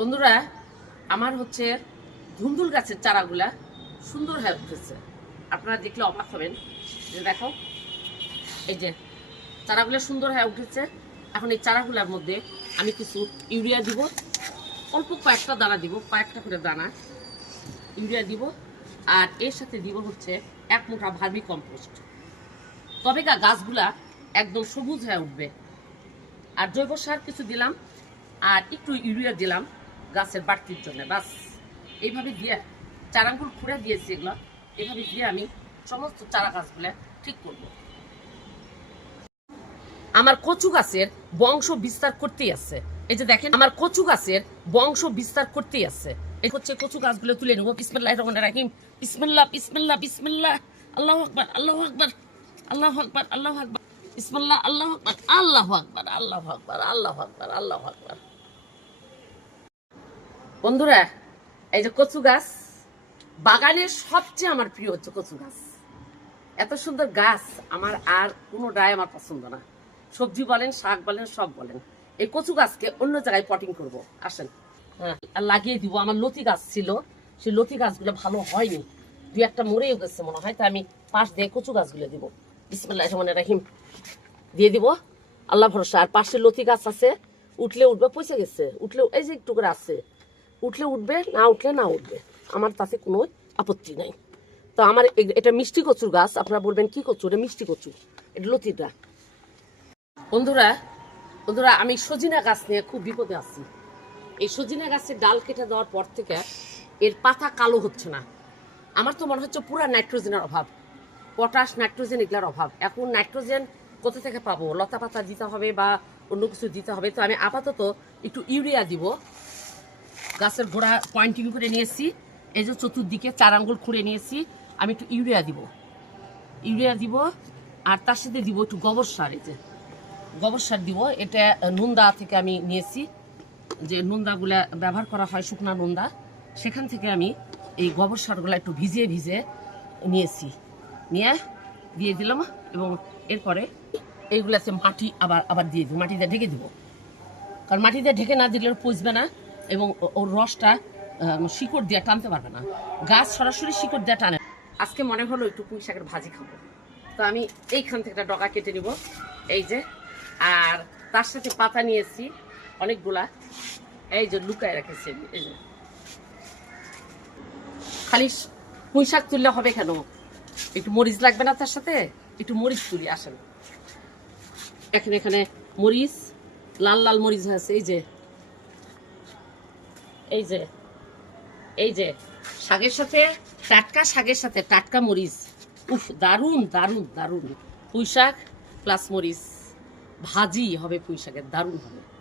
বন্ধুরা, আমার হচ্ছে ধুন্দুল গাছের চারাগুলা সুন্দর হয়ে উঠেছে। আপনারা দেখলে অবাক হবেন যে দেখো, এই যে চারাগুলো সুন্দর হয়ে উঠেছে। এখন এই চারাগুলোর মধ্যে আমি কিছু ইউরিয়া দিব, অল্প কয়েকটা দানা দিব, কয়েকটা করে দানা ইউরিয়া দিব, আর এর সাথে দিব হচ্ছে এক মুঠা ভার্মি কম্পোস্ট। তবে গাছগুলা একদম সবুজ হয়ে উঠবে। আর জৈব সার কিছু দিলাম, আর একটু ইউরিয়া দিলাম। গাছের বাড়তির জন্য, বাস। এইভাবে দিয়ে চারাগুলো খুঁড়ে দিয়েছি এগুলো। এইভাবে দিয়ে আমি সমস্ত চারা গাছগুলো ঠিক করব। আমার কচু গাছের বংশ বিস্তার করতেই আছে। এই যে দেখেন, আমার কচু গাছের বংশ বিস্তার করতেই আছে। এই হচ্ছে কচু গাছগুলো তুলে নেব। বিসমিল্লাহ রহমান রাহিম। বিসমিল্লাহ বিসমিল্লাহ বিসমিল্লাহ। আল্লাহ আকবার আল্লাহ আকবার আল্লাহ আকবার আল্লাহ আকবার। বিসমিল্লাহ, আল্লাহ আকবার আল্লাহ আকবার আল্লাহ আকবার আল্লাহ আকবার আল্লাহ আকবার। বন্ধুরা, এই যে কচু গাছ, বাগানের সবচেয়ে আমার প্রিয় হচ্ছে কচু গাছ। এত সুন্দর গাছ, আমার আর কোনো ডায় আমার পছন্দ না। সবজি বলেন, শাক বলেন, সব বলেন। এই কচু গাছকে অন্য জায়গায় পটিং করব। আসেন। হ্যাঁ আর লাগিয়ে দিব। আমার লতি গাছ ছিল, সেই লতি গাছগুলো ভালো হয়নি। দুই একটা মরেও গেছে মনে হয় তাই আমি পাশ দিয়ে কচু গাছগুলো দিব। বিসমিল্লাহ রহমান রাহিম। দিয়ে দিব। আল্লাহ ভরসা। আর পাশে লতি গাছ আছে, উঠলে উঠবে পয়সা গেছে। উঠলে এই যে একটু করে আছে। উঠলে উঠবে, না উঠলে না উঠবে। আমার তাতে কোনো আপত্তি নাই। তো আমার এটা মিষ্টি কচুর গাছ, আপনারা বলবেন, কি কচু? এটা মিষ্টি কচু, এটা লতিটা বন্ধুরা বন্ধুরা, আমি সজিনা গাছ নিয়ে খুব বিপদে আছি। এই সজিনা গাছের ডাল কেটে দেওয়ার পর থেকে এর পাতা কালো হচ্ছে না। আমার তো মনে হচ্ছে পুরা নাইট্রোজেনের অভাব। পটাশ, নাইট্রোজেন এগুলোর অভাব। এখন নাইট্রোজেন কোথা থেকে পাবো? লতা পাতা দিতে হবে বা অন্য কিছু দিতে হবে। তো আমি আপাতত একটু ইউরিয়া দিব। গাছের গোড়া পয়েন্টিং করে নিয়েছি এই যে চতুর্দিকে চার আঙ্গুল খুঁড়ে নিয়েছি আমি একটু ইউরিয়া দিব। ইউরিয়া দিব আর তার সাথে দিব একটু গোবর সার এই যে। গোবর সার দিব। এটা নুন্দা থেকে আমি নিয়েছি যে নুন্দাগুলা ব্যবহার করা হয়, শুকনা নুন্দা। সেখান থেকে আমি এই গোবর সারগুলো একটু ভিজিয়ে ভিজে নিয়েছি নিয়ে দিয়ে দিলাম এবং এরপরে এইগুলাতে মাটি আবার আবার দিয়ে দিব। মাটিতে ঢেকে দিব। কারণ মাটিতে ঢেকে না দিলে পচবে না। এবং ওর রসটা শিকড় দিয়ে টানতে পারবে না। গাছ সরাসরি শিকড় দিয়ে টানে। আজকে মনে হলো একটু পুঁই শাকের ভাজি খাব। তো আমি এইখান থেকে একটা ডগা কেটে নিব। এই যে, আর তার সাথে পাতা নিয়েছি, অনেকগুলা। এই যে, লুকায় রেখেছি এই যে। খালি পুঁই শাক তুললে হবে কেন? একটু মরিচ লাগবে না তার সাথে? একটু মরিচ তুলি, আসেন। এখানে এখানে মরিচ, লাল লাল মরিচ আছে, এই যে। এই যে এই যে, শাকের সাথে, টাটকা শাকের সাথে, টাটকা মরিচ। উফ, দারুণ দারুণ দারুণ। পুঁই শাক প্লাস মরিচ। ভাজি হবে পুঁই শাকের দারুণ হবে।